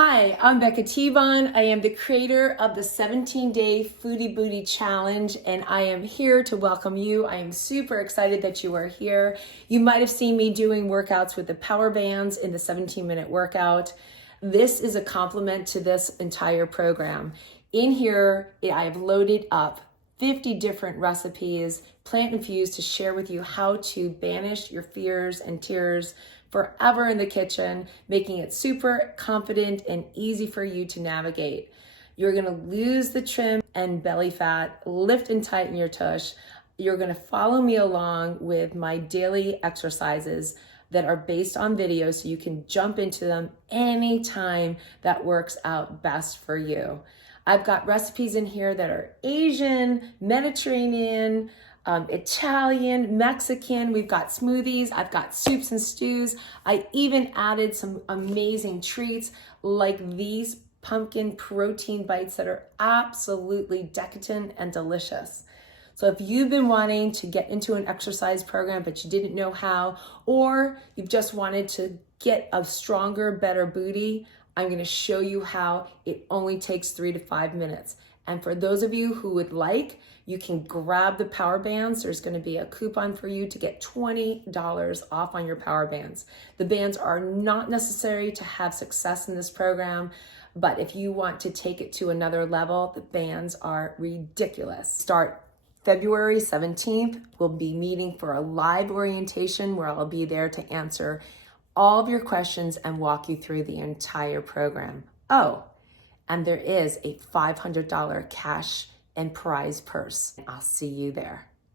Hi, I'm Becca T-Von. I am the creator of the 17-day Foodie Booty Challenge, and I am here to welcome you. I am super excited that you are here. You might have seen me doing workouts with the PowHERbands in the 17-minute workout. This is a complement to this entire program. In here, I have loaded up 50 different recipes, plant infused, to share with you how to banish your fears and tears forever in the kitchen, making it super confident and easy for you to navigate. You're gonna lose the trim and belly fat, lift and tighten your tush. You're gonna follow me along with my daily exercises that are based on video so you can jump into them anytime that works out best for you. I've got recipes in here that are Asian, Mediterranean, Italian, Mexican. We've got smoothies. I've got soups and stews. I even added some amazing treats like these pumpkin protein bites that are absolutely decadent and delicious. So if you've been wanting to get into an exercise program but you didn't know how, or you've just wanted to get a stronger, better booty, I'm going to show you how. It only takes 3 to 5 minutes. And for those of you who would like, you can grab the PowHERbands. There's going to be a coupon for you to get $20 off on your PowHERbands. The bands are not necessary to have success in this program, but if you want to take it to another level, the bands are ridiculous. Start February 17th. We'll be meeting for a live orientation where I'll be there to answer all of your questions and walk you through the entire program. Oh, and there is a $500 cash and prize purse. I'll see you there.